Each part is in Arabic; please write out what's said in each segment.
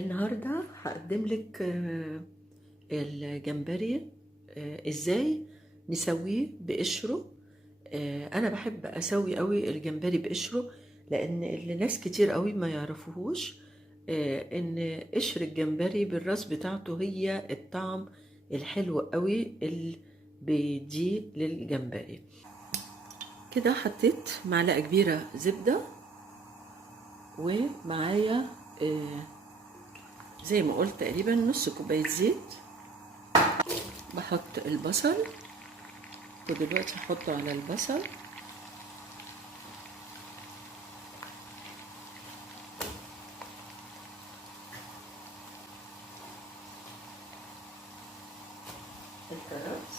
النهاردة هقدم لك الجمبري ازاي نسويه بقشره. انا بحب اسوي قوي الجمبري بقشره، لان اللي ناس كتير قوي ما يعرفوهوش ان قشر الجمبري بالراس بتاعته هي الطعم الحلو قوي اللي بيديه للجمبري. كده حطيت معلقة كبيرة زبدة، ومعايا زي ما قلت تقريبا نص كوباية زيت. بحط البصل، ودلوقتي هحطه على البصل. الكرفس،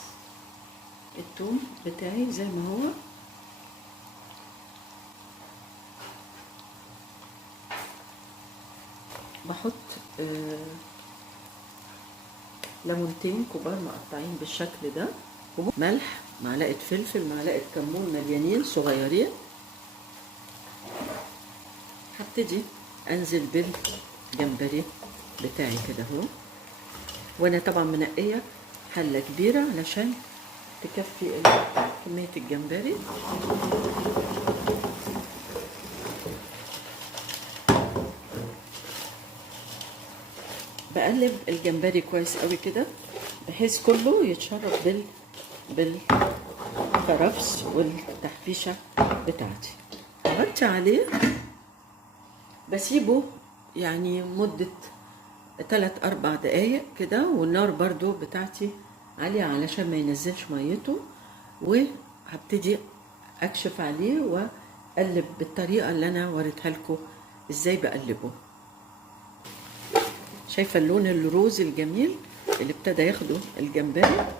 الثوم بتاعي زي ما هو، بحط ليمونتين كبار مقطعين بالشكل ده، ملح، معلقة فلفل، معلقة كمون مليانين صغيرين. هبتدي انزل بالجمبري بتاعي كده اهو، وانا طبعا منقيه حله كبيره علشان تكفي كميه الجمبري. بقلب الجمبري كويس قوي كده بحيث كله يتشرب بالكرفس والتحبيشه بتاعتي. غطي عليه، بسيبه يعني مده 3-4 دقايق كده، والنار برضو بتاعتي عالية علشان ما ينزلش ميته. وهبتدي اكشف عليه واقلب بالطريقة اللي انا وريتها لكم ازاي بقلبه. شايفة اللون الروز الجميل اللي ابتدى ياخده الجمبري؟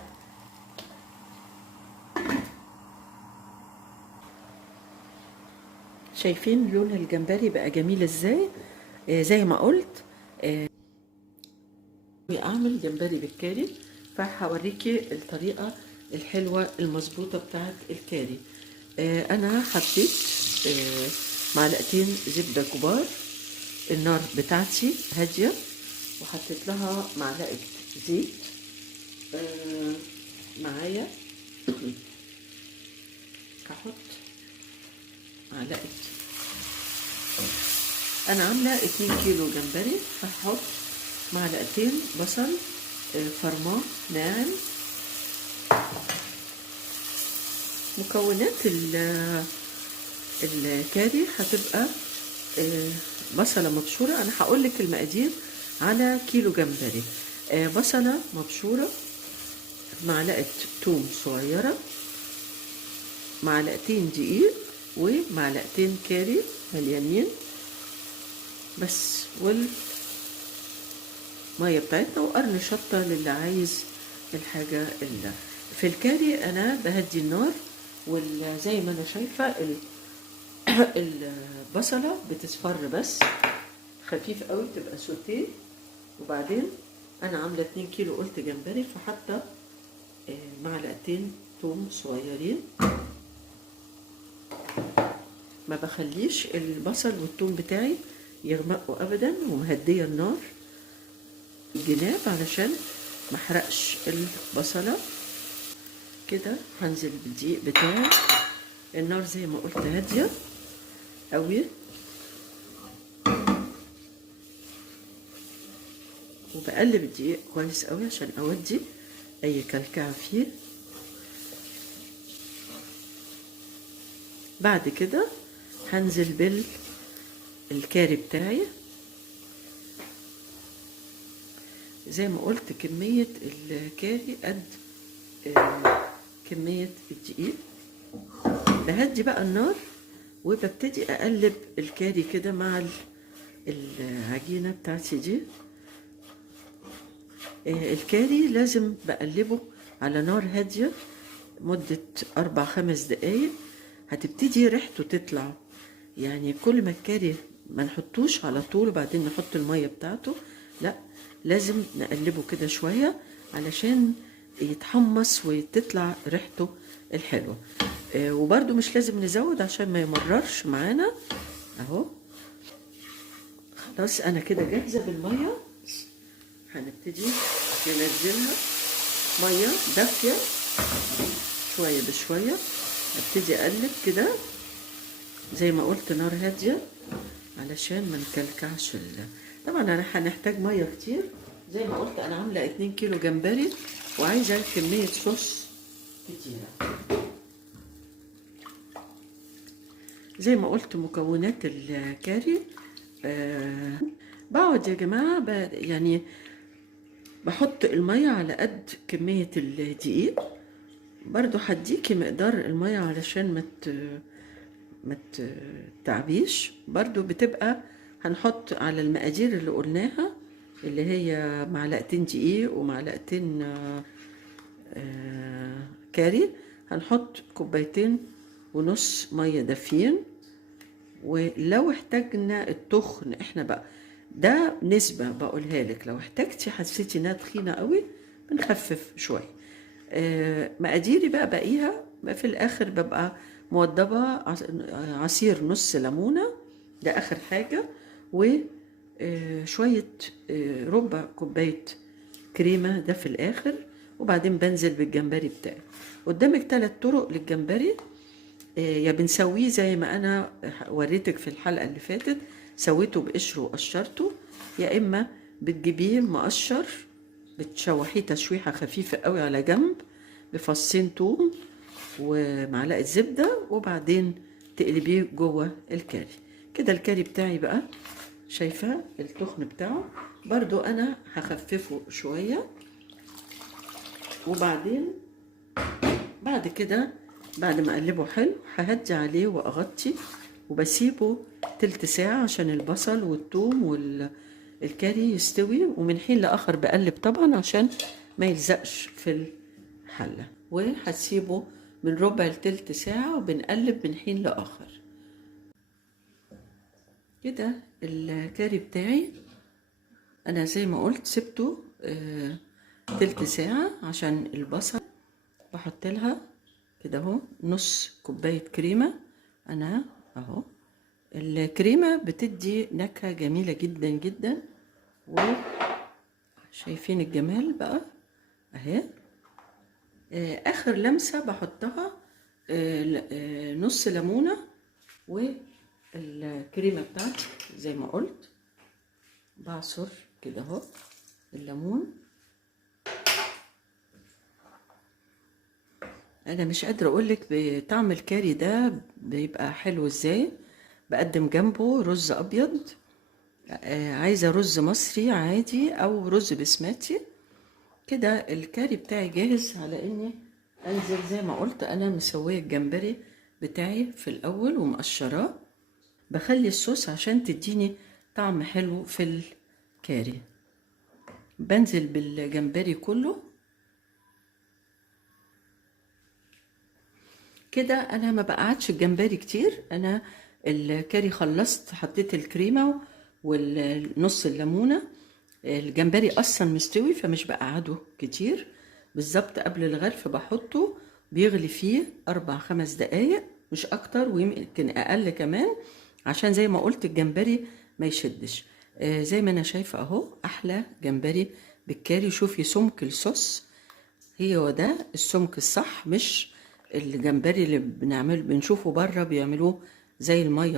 شايفين لون الجمبري بقى جميل ازاي؟ زي ما قلت اعمل جمبري بالكاري، فهوريكي الطريقه الحلوه المظبوطه بتاعت الكاري. انا حطيت معلقتين زبده كبار، النار بتاعتي هاديه، وحطيت لها معلقه زيت معايا. هحط معلقه، انا عامله 2 كيلو جمبري، هحط معلقتين بصل فرمان ناعم. مكونات الكاري هتبقى بصلة مبشورة. انا هقول لك المقادير على كيلو جمبري. بصلة مبشورة، معلقة توم صغيرة، معلقتين دقيق، ومعلقتين كاري مليانين بس، والمية بتاعتنا، وقرن شطة للي عايز الحاجة اللي في الكاري. انا بهدي النار، وزي ما انا شايفة البصلة بتصفر بس خفيف قوي، تبقى سوتيه. وبعدين انا عاملة 2 كيلو قلت جمبري، فحاطة معلقتين توم صغيرين. ما بخليش البصل والثوم بتاعي يغمقوا ابدا، ومهديه النار الجناب علشان ما احرقش البصله. كده هنزل بالدقيق بتاعي، النار زي ما قلت هاديه قوي، وبقلب الدقيق كويس قوي عشان اودي اي كلكعه فيه. بعد كده هنزل بالكاري بتاعي زي ما قلت، كمية الكاري قد كمية الدقيق. بهدي بقى النار، وببتدي اقلب الكاري كده مع العجينة بتاعتي دي. الكاري لازم بقلبه على نار هادية مدة 4-5 دقايق، هتبتدي ريحته تطلع. يعني كل ما الكاري ما نحطوش على طول وبعدين نحط المية بتاعته، لا، لازم نقلبه كده شوية علشان يتحمص وتطلع ريحته الحلوة. وبرده مش لازم نزود عشان ما يمررش معانا اهو. خلاص انا كده جاهزه بالميه. هنبتدي ننزلها ميه دافيه شويه بشويه. ابتدي اقلب كده زي ما قلت، نار هاديه علشان ما نكلكعش. طبعا انا هنحتاج ميه كتير. زي ما قلت انا عامله 2 كيلو جمبري وعايزه كميه صوص كتيره. زي ما قلت مكونات الكاري. بقعد يا جماعه يعني بحط الميه على قد كميه الدقيق. برضو هديكي مقدار الميه علشان ما تتعبيش. برضو بتبقى هنحط على المقادير اللي قلناها، اللي هي معلقتين دقيق ومعلقتين كاري. هنحط كوبايتين ونص ميه دافيين. ولو احتاجنا التخن احنا بقى ده نسبة بقولها لك، لو احتاجتي حسيتي انها تخينة قوي بنخفف شوية. مقاديري بقى باقيها في الاخر ببقى موضبة عصير نص ليمونة، ده اخر حاجة، وشوية ربع كوباية كريمة ده في الاخر. وبعدين بنزل بالجمبري بتاعي. قدامك 3 طرق للجمبري. يا بنسويه زي ما انا وريتك في الحلقة اللي فاتت، سويته بقشره وقشرته، يا اما بتجيبيه مقشر بتشوحيه تشويحة خفيفة قوي على جنب بفصين توم ومعلقة زبدة، وبعدين تقلبيه جوه الكاري. كده الكاري بتاعي بقى شايفة التخن بتاعه. برضو انا هخففه شوية، وبعدين بعد كده بعد ما اقلبه حلو ههدي عليه واغطي وبسيبه تلت ساعة عشان البصل والثوم والكاري يستوي. ومن حين لاخر بقلب طبعا عشان ما يلزقش في الحلة، وهسيبه من ربع لتلت ساعة وبنقلب من حين لاخر. كده الكاري بتاعي انا زي ما قلت سبته تلت ساعة عشان البصل. بحط لها كده اهو نص كوباية كريمة. انا اهو الكريمة بتدي نكهة جميلة جدا جدا، وشايفين الجمال بقى اهي. اخر لمسة بحطها نص ليمونة، والكريمة بتاعتي زي ما قلت بعصر كده اهو الليمون. انا مش قادره اقولك بطعم الكاري ده بيبقى حلو ازاي. بقدم جنبه رز ابيض، عايزه رز مصري عادي او رز بسمتي. كده الكاري بتاعي جاهز على اني انزل. زي ما قلت انا مسويه الجمبري بتاعي في الاول ومقشراه. بخلي الصوص عشان تديني طعم حلو في الكاري. بنزل بالجمبري كله كده. انا ما بقعدش الجمبري كتير. انا الكاري خلصت، حطيت الكريمه والنص الليمونه. الجمبري اصلا مستوي فمش بقعده كتير. بالظبط قبل الغرف بحطه بيغلي فيه 4-5 دقايق مش اكتر، ويمكن اقل كمان، عشان زي ما قلت الجمبري ما يشدش. زي ما انا شايفه اهو احلى جمبري بالكاري. شوفي سمك الصوص، هو ده السمك الصح، مش الجمبري اللي بنشوفه بره بيعملوه زي الميه